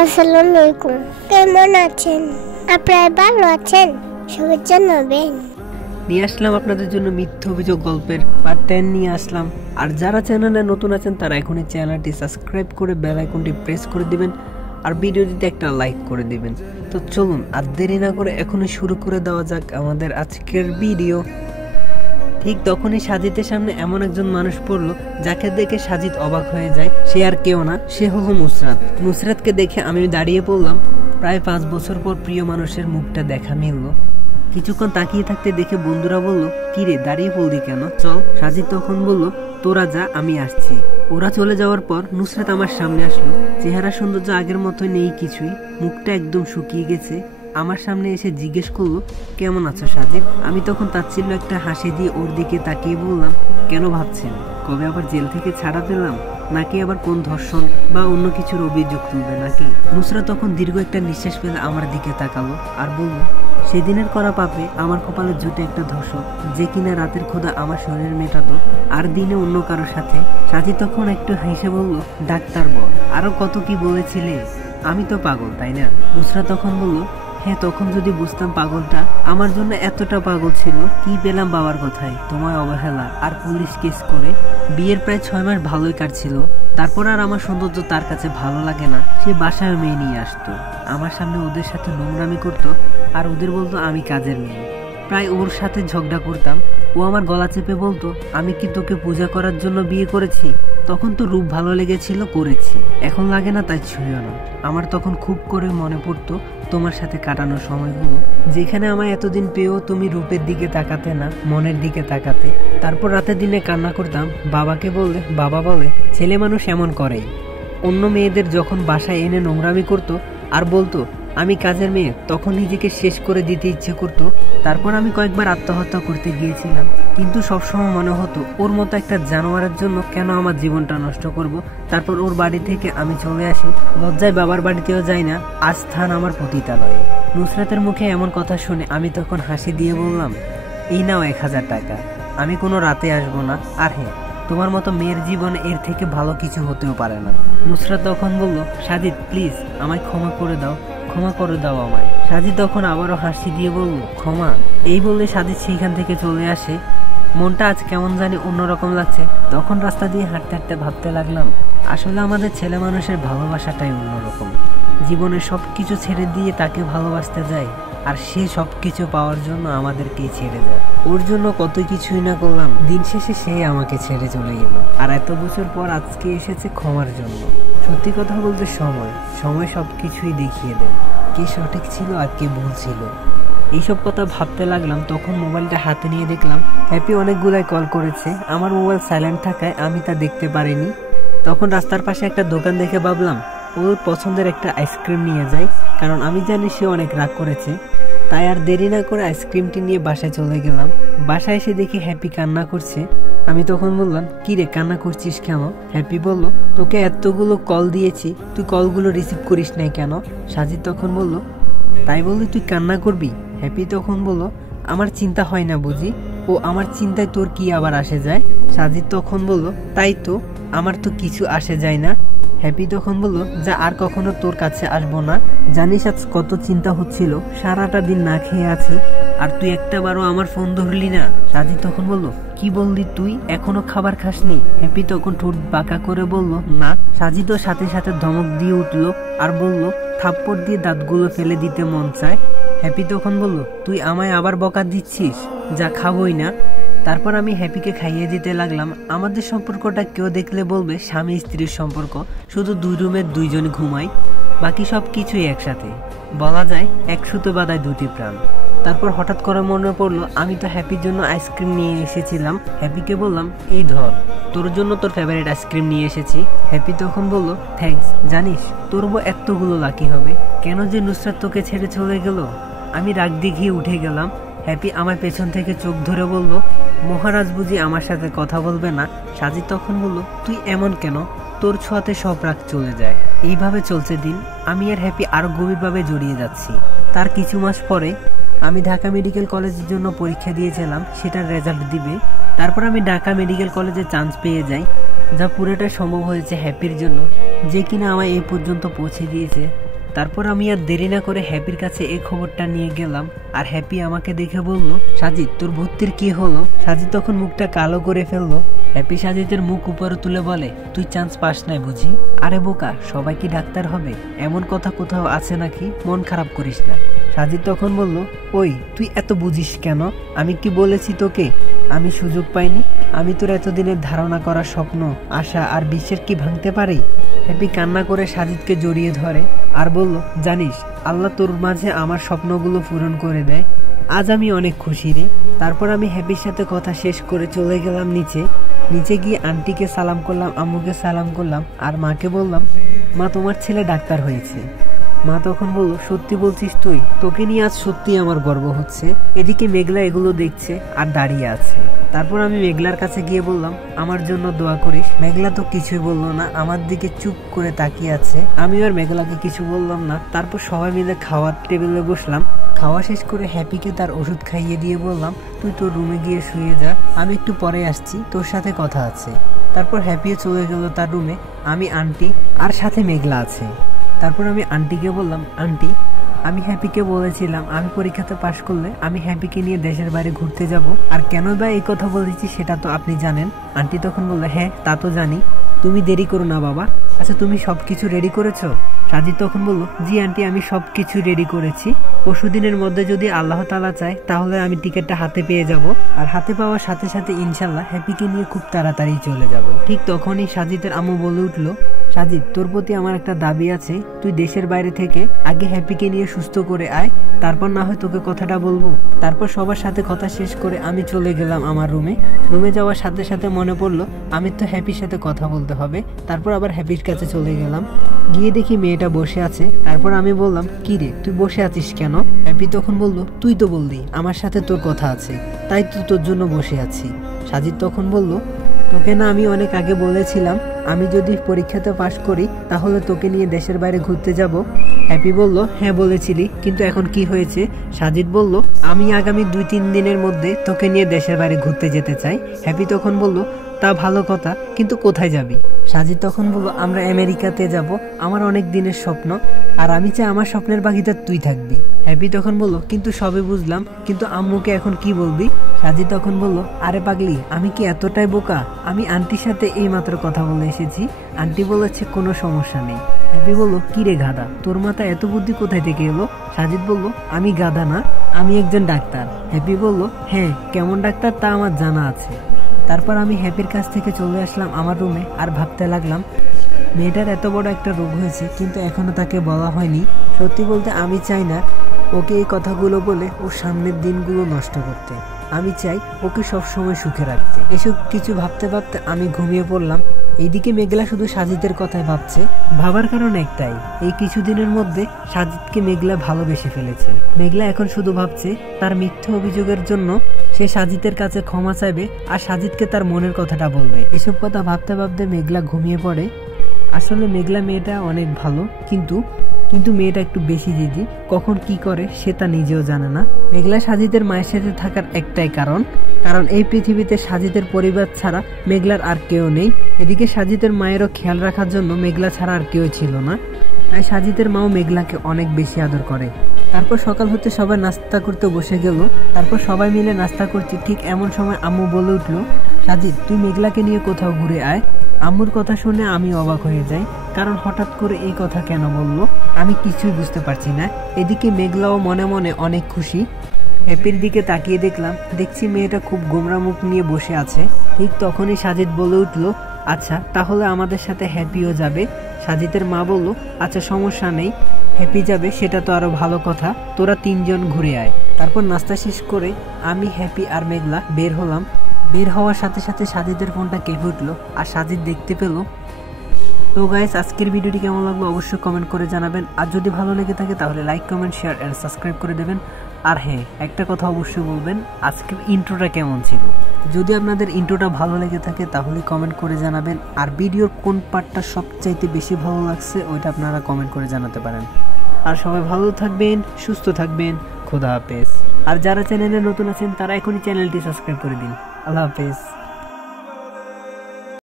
আসসালামু আলাইকুম। কেমন আছেন? আপনারা ভালো আছেন? শুভেচ্ছা নেবেন। নিয়ে আসলাম আপনাদের জন্য মিথ্যা অভিযোগ গল্পের পার্ট 10 নিয়ে আসলাম। আর যারা চ্যানেলে নতুন আছেন তারা এখনই চ্যানেলটি সাবস্ক্রাইব করে বেল আইকনটি প্রেস করে দিবেন আর ভিডিওটিতে একটা লাইক করে দিবেন। তো চলুন আর দেরি না করে এখনই শুরু করে দেওয়া যাক আমাদের আজকের ভিডিও। ঠিক তখনই সাজিদের সামনে এমন একজন মানুষ পড়লো যাকে দেখে সাজিদ অবাক হয়ে যায়। সে আর কেউ না, সে হলো নুসরাত। নুসরাতকে দেখে আমি দাঁড়িয়ে পড়লাম। প্রায় 5 বছর পর প্রিয় মানুষের মুখটা দেখা মিলল। কিছুক্ষণ তাকিয়ে থাকতে দেখে বন্ধুরা বলল, কিরে দাঁড়িয়ে পড়লি কেন, চল। সাজিদ তখন বলল, তোরা যা, আমি আসছি। ওরা চলে যাওয়ার পর নুসরাত আমার সামনে আসলো। চেহারা সৌন্দর্য আগের মতোই নেই কিছুই, মুখটা একদম শুকিয়ে গেছে। আমার সামনে এসে জিজ্ঞেস করলো, কেমন আছো সাজিদ? আমি তখন তাচ্ছিল্য একটা হাসি দিয়ে ওর দিকে তাকিয়ে বললাম, কেন ভাবছেন কবে আবার জেল থেকে ছাড়া পেলাম, নাকি আবার কোন ধর্ষণ বা অন্য কিছুর অভিযোগ তুলবে নাকি? নুসরাত তখন দীর্ঘ একটা নিঃশ্বাস ফেলে আমার দিকে তাকালো আর বলল, সেদিনের করা পাপে আমার কপালে জুটে একটা ধর্ষক, যে কিনা রাতের ক্ষুধা আমার শরীর মেটাতো আর দিনে অন্য কারোর সাথে। সাজিদ তখন একটু হেসে বলল, ডাক্তার বল, আরো কত কি বলেছিলে, আমি তো পাগল তাই না? নুসরাত তখন বলল, হ্যাঁ, তখন যদি বুঝতাম পাগলটা আমার জন্য এতটা পাগল ছিল। কি পেলাম বাবার কথায়, তোমার অবহেলা আর পুলিশ কেস করে। বিয়ের প্রায় 6 মাস ভালোই কাটছিল। তারপর আর আমার সৌন্দর্য তার কাছে ভালো লাগে না। সে বাসায় মেয়ে নিয়ে আসতো, আমার সামনে ওদের সাথে নোংরামি করতো আর ওদের বলতো আমি কাজের মেয়ে। প্রায় ওর সাথে ঝগড়া করতাম। ও আমার গলা চেপে বলতো, আমি কি তোকে পূজা করার জন্য বিয়ে করেছি? তখন তো রূপ ভালো লেগেছিল, করেছি, এখন লাগে না তাই ছুঁয়ো না। আমার তখন খুব করে মনে পড়তো তোমার সাথে কাটানোর সময়গুলো, যেখানে আমায় এতদিন পেয়েও তুমি রূপের দিকে তাকাতে না, মনের দিকে তাকাতে। তারপর রাতে দিনে কান্না করতাম। বাবাকে বললে বাবা বলে, ছেলে মানুষ এমন করেই। অন্য মেয়েদের যখন বাসায় এনে নোংরামি করতো আর বলতো আমি কাজের মেয়ে, তখন নিজেকে শেষ করে দিতে ইচ্ছে করতো। তারপর আমি কয়েকবার আত্মহত্যা করতে গিয়েছিলাম, কিন্তু সবসময় মনে হতো ওর মতো একটা জানোয়ারের জন্য কেন আমার জীবনটা নষ্ট করব। তারপর ওর বাড়ি থেকে আমি চলে আসি। লজ্জায় বাবার বাড়িতেও যাই না, আজ স্থান আমার পতিতালয়ে। নুসরাতের মুখে এমন কথা শুনে আমি তখন হাসি দিয়ে বললাম, এই নাও 1000 টাকা, আমি কোনো রাতে আসবো না। আর হ্যাঁ, তোমার মতো মেয়ের জীবনে এর থেকে ভালো কিছু হতেও পারে না। নুসরাত তখন বলল, সাজিদ প্লিজ আমায় ক্ষমা করে দাও, ক্ষমা করে দাও আমায়। সাজিদ তখন আবারও হাসি দিয়ে বলল, ক্ষমা? এই বললে সাজিদ সেইখান থেকে চলে আসে। মনটা আজ কেমন জানি অন্যরকম লাগছে। তখন রাস্তা দিয়ে হাঁটতে হাঁটতে ভাবতে লাগলাম, আসলে আমাদের ছেলে মানুষের ভালোবাসাটাই অন্যরকম। জীবনে সব কিছু ছেড়ে দিয়ে তাকে ভালোবাসতে যায়, আর সে সব কিছু পাওয়ার জন্য আমাদেরকেই ছেড়ে যায়। ওর জন্য কত কিছুই না করলাম, দিন শেষে সে আমাকে ছেড়ে চলে গেল। আর এত বছর পর আজকে এসেছে ক্ষমার জন্য। সত্যি কথা বলতে সময় সব কিছুই দেখিয়ে দেয়, কে সঠিক ছিল আর কে ভুল ছিল। এইসব কথা ভাবতে লাগলাম। তখন মোবাইলটা হাতে নিয়ে দেখলাম হ্যাপি অনেকগুলাই কল করেছে। আমার মোবাইল সাইলেন্ট থাকায় আমি তা দেখতে পারিনি। তখন রাস্তার পাশে একটা দোকান দেখে ভাবলাম ওর পছন্দের একটা আইসক্রিম নিয়ে যাই, কারণ আমি জানি সে অনেক রাগ করেছে। তাই আর দেরি না করে আইসক্রিমটি নিয়ে বাসায় চলে গেলাম। বাসায় এসে দেখি হ্যাপি কান্না করছে। আমি তখন বললাম, কি রে কান্না করছিস কেন? হ্যাপি বলল, তোকে এতগুলো কল দিয়েছি, তুই কলগুলো রিসিভ করিস নাই কেন? সাজিদ তখন বলল, তাই বললি তুই কান্না করবি? হ্যাপি তখন বলল, আমার চিন্তা হয় না বুঝি? ও আমার চিন্তায় তোর কি আবার আসে যায়? সাজিদ তখন বলল, তাই তো, আমার তো কিছু আসে যায় না। হ্যাপি তখন বলল, যা আর কখনো তোর কাছে আসবো না। জানিস আজ কত চিন্তা হচ্ছিল, সারাটা দিন না খেয়ে আছি, আর তুই একটাবারও আমার ফোন ধরলি না। সাজিদ তখন বলল, কি বললি তুই, এখনো খাবার খাসনি? হ্যাপি তখন ঠোঁট বাঁকা করে বলল, না। সাজিদও সাথে সাথে ধমক দিয়ে উঠলো আর বলল, থাপ্পড় দিয়ে দাঁতগুলো ফেলে দিতে মন চায়। হ্যাপি তখন বলল, তুই আমায় আবার বকা দিচ্ছিস, যা খাবোই না। তারপর আমি হ্যাপিকে খাইয়ে দিতে লাগলাম। আমাদের সম্পর্কটা কেউ দেখলে বলবে স্বামী স্ত্রীর সম্পর্ক, শুধু 2 রুমের 2 জন ঘুমাই, বাকি সব কিছুই একসাথে। বলা যায় এক সুতো বাঁধায় 2টি প্রাণ। তারপর হঠাৎ করে মনে পড়লো আমি তো হ্যাপির জন্য আইসক্রিম নিয়ে এসেছিলাম। হ্যাপিকে বললাম, এই ধর, তোর জন্য তোর ফেভারিট আইসক্রিম নিয়ে এসেছি। হ্যাপি তখন বলল, থ্যাঙ্কস। জানিস তোর এতগুলো লাকি হবে, কেন যে নুসরাত তোকে ছেড়ে চলে গেল। আমি রাগ দেখিয়ে উঠে গেলাম। হ্যাপি আমার পেছন থেকে চোখ ধরে বলল, মহারাজ বুঝি আমার সাথে কথা বলবে না? সাজিদ তখন বলল, তুই এমন কেন, তোর ছোঁয়াতে সব রাগ চলে যায়। এইভাবে চলছে দিন। আমি আর হ্যাপি আরো গভীরভাবে জড়িয়ে যাচ্ছি। তার কিছু মাস পরে আমি ঢাকা মেডিকেল কলেজের জন্য পরীক্ষা দিয়েছিলাম, সেটার রেজাল্ট দিবে। তারপর আমি ঢাকা মেডিকেল কলেজে চান্স পেয়ে যাই, যা পুরোটা সম্ভব হয়েছে হ্যাপির জন্য, যে কিনা আমায় এই পর্যন্ত পৌঁছে দিয়েছে। তারপর আমি আর দেরি না করে হ্যাপির কাছে এই খবরটা নিয়ে গেলাম। আর হ্যাপি আমাকে দেখে বলল, সাজিদ তোর ভর্তির কি হলো? সাজিদ তখন মুখটা কালো করে ফেললো। হ্যাপি সাজিদের মুখ উপরে তুলে বলে, তুই চান্স পাস নাই বুঝি? আরে বোকা, সবাই কি ডাক্তার হবে? এমন কথা কোথাও আছে নাকি? মন খারাপ করিস না। সাজিদ তখন বলল, ওই তুই এত বুঝিস কেন? আমি কি বলেছি তোকে আমি সুযোগ পাইনি? আমি তোর এতদিনের ধারণা করা স্বপ্ন, আশা আর বিশ্বের কি ভাঙতে পারি? হ্যাপি কান্না করে সাজিদকে জড়িয়ে ধরে আর বলল, জানিস আল্লাহ তোর মাঝে আমার স্বপ্নগুলো পূরণ করে দেয়। আজ আমি অনেক খুশি রে। তারপর আমি হ্যাপির সাথে কথা শেষ করে চলে গেলাম নিচে গিয়ে আন্টিকে সালাম করলাম, আম্মুকে সালাম করলাম আর মাকে বললাম, মা তোমার ছেলে ডাক্তার হয়েছে। মা তখন বলল, সত্যি বলছিস তুই? তোকে নিয়ে আজ সত্যি আমার গর্ব হচ্ছে। এদিকে মেঘলা এগুলো দেখছে আর দাঁড়িয়ে আছে। তারপর আমি মেঘলার কাছে গিয়ে বললাম, আমার জন্য দোয়া করিস। মেঘলা তো কিছুই বললো না, আমার দিকে চুপ করে তাকিয়ে আছে। আমি আর মেঘলাকে কিছু বললাম না। তারপর সবাই মিলে খাওয়ার টেবিলে বসলাম। খাওয়া শেষ করে হ্যাপিকে তার ওষুধ খাইয়ে দিয়ে বললাম, তুই তোর রুমে গিয়ে শুয়ে যা, আমি একটু পরে আসছি, তোর সাথে কথা আছে। তারপর হ্যাপিও চলে গেল তার রুমে। আমি, আন্টি আর সাথে মেঘলা আছে। তারপর আমি আন্টিকে বললাম, আন্টি আমি হ্যাপিকে বলেছিলাম আমি পরীক্ষাতে পাশ করলে আমি হ্যাপিকে নিয়ে দেশের বাইরে ঘুরতে যাব। আর কেন বা এই কথা বলেছি সেটা তো আপনি জানেন। আন্টি তখন বললো, হ্যাঁ তা তো জানি। তুমি দেরি করো না বাবা। আচ্ছা তুমি সবকিছু রেডি করেছো? সাজিদ তখন বলল, জি আন্টি আমি সবকিছু রেডি করেছি। পরশুদিনের মধ্যে যদি আল্লাহ তাআলা চায় তাহলে আমি টিকিটটা হাতে পেয়ে যাব। আর হাতে পাওয়ার সাথে সাথে ইনশাল্লাহ হ্যাপিকে নিয়ে খুব তাড়াতাড়ি চলে যাব। ঠিক তখনই সাজিদের আম্মু বলে উঠলো, সাজিদ তোর প্রতি আমার একটা দাবি আছে। তুই দেশের বাইরে থেকে আগে হ্যাপিকে নিয়ে সুস্থ করে আয়, তারপর না হয় তোকে কথাটা বলবো। তারপর সবার সাথে কথা শেষ করে আমি চলে গেলাম আমার রুমে যাওয়ার সাথে সাথে মনে পড়লো আমি তো হ্যাপির সাথে কথা বলতে হবে। তারপর আবার হ্যাপির কাছে চলে গেলাম। গিয়ে দেখি মেয়েটা বসে আছে। তারপর আমি বললাম, কি রে তুই বসে আছিস কেন? হ্যাপি তখন বলল, তুই তো বললি আমার সাথে তোর কথা আছে, তাই তো তোর জন্য বসে আছি। সাজিদ তখন বলল, তোকে না আমি অনেক আগে বলেছিলাম আমি যদি পরীক্ষাতে পাশ করি তাহলে তোকে নিয়ে দেশের বাইরে ঘুরতে যাব। হ্যাপি বলল, হ্যাঁ বলেছিলি, কিন্তু এখন কি হয়েছে? সাজিদ বলল, আমি আগামী 2-3 দিনের মধ্যে তোকে নিয়ে দেশের বাইরে ঘুরতে যেতে চাই। হ্যাপি তখন বলল, তা ভালো কথা, কিন্তু কোথায় যাবি? সাজিদ তখন বলল, আমরা আমেরিকাতে যাব, আমার অনেক দিনের স্বপ্ন, আর আমি চাই আমার স্বপ্নের বাকিটা তুই থাকবি। হ্যাপি তখন বলল, কিন্তু সবে বুঝলাম, কিন্তু আম্মুকে এখন কি বলবি? সাজিদ তখন বলল, আরে পাগলি আমি কি এতটাই বোকা? আমি আন্টির সাথে এই মাত্র কথা বলে এসেছি, আন্টি বলেছে কোনো সমস্যা নেই। হ্যাপি বলল, কি রে গাধা, তোর মাথায় এত বুদ্ধি কোথায় থেকে এলো? সাজিদ বলল, আমি গাধা না, আমি একজন ডাক্তার। হ্যাপি বলল, হ্যাঁ কেমন ডাক্তার তা আমার জানা আছে। তারপর আমি হ্যাপির কাছ থেকে চলে আসলাম আমার রুমে আর ভাবতে লাগলাম, মেয়েটার এত বড় একটা রোগ হয়েছে কিন্তু এখনো তাকে বলা হয়নি। সত্যি বলতে আমি চাই না ওকে এই কথাগুলো বলে ওর সামনের দিনগুলো নষ্ট করতে। আমি চাই ওকে সবসময় সুখে রাখতে। এসব কিছু ভাবতে ভাবতে আমি ঘুমিয়ে পড়লাম। এইদিকে মেঘলা শুধু সাজিদের কথাই ভাবছে। ভাবার কারণ একটাই, এই কিছুদিনের মধ্যে সাজিদকে মেঘলা ভালোবেসে ফেলেছে। মেঘলা এখন শুধু ভাবছে তার মিথ্যা অভিযোগের জন্য সে সাজিদের কাছে ক্ষমা চাইবে আর সাজিদকে তার মনের কথাটা বলবে। এসব কথা ভাবতে ভাবতে মেঘলা ঘুমিয়ে পড়ে। আসলে মেঘলা মেয়েটা অনেক ভালো, কিন্তু মেয়েটা একটু বেশি জেদি। কখন কি করে সে তা নিজেও জানে না। মেঘলা সাজিদের মায়ের সাথে থাকার একটাই কারণ এই পৃথিবীতে সাজিদের পরিবার ছাড়া মেঘলার আর কেউ নেই। এদিকে সাজিদের মায়েরও খেয়াল রাখার জন্য মেঘলা ছাড়া আর কেউ ছিল না, তাই সাজিদের মাও মেঘলাকে অনেক বেশি আদর করে। তারপর সকাল হতে সবাই নাস্তা করতে বসে গেল। তারপর সবাই মিলে নাস্তা করছি, ঠিক এমন সময় আম্মু বলে উঠলো, সাজিদ তুই মেঘলাকে নিয়ে কোথাও ঘুরে আয়। আম্মুর কথা শুনে আমি অবাক হয়ে যাই, কারণ হঠাৎ করে এই কথা কেন বললো আমি কিছুই বুঝতে পারছি না। এদিকে মেঘলাও মনে মনে অনেক খুশি। হ্যাপির দিকে তাকিয়ে দেখছি মেয়েটা খুব গোমরা মুখ নিয়ে বসে আছে। ঠিক তখনই সাজিদ বলে উঠলো, আচ্ছা তাহলে আমাদের সাথে হ্যাপিও যাবে। সাজিদের মা বলল, আচ্ছা সমস্যা নেই, হ্যাপি যাবে সেটা তো আরো ভালো কথা, তোরা 3 জন ঘুরে আয়। তারপর নাস্তা শেষ করে আমি, হ্যাপি আর মেঘলা বের হলাম। বের হওয়ার সাথে সাথে সাজিদের ফোনটা কেঁপে উঠলো আর সাজিদ দেখতে পেল। তো গাইস আজকের ভিডিওটি কেমন লাগলো অবশ্যই কমেন্ট করে জানাবেন। আর যদি ভালো লেগে থাকে তাহলে like, comment, share and subscribe করে দেবেন। আর হ্যাঁ একটা কথা অবশ্যই বলবেন, আজকের ইন্ট্রোটা কেমন ছিল। যদি আপনাদের ইন্ট্রোটা ভালো লেগে থাকে তাহলে কমেন্ট করে জানাবেন। আর ভিডিওর কোন পার্টটা সবচাইতে বেশি ভালো লাগছে ওইটা আপনারা কমেন্ট করে জানাতে পারেন। আর সবাই ভালো থাকবেন, সুস্থ থাকবেন, খোদা হাফেজ। আর যারা চ্যানেলে নতুন আছেন তারা এখনই চ্যানেলটি সাবস্ক্রাইব করে দিন। আল্লাহ হাফেজ।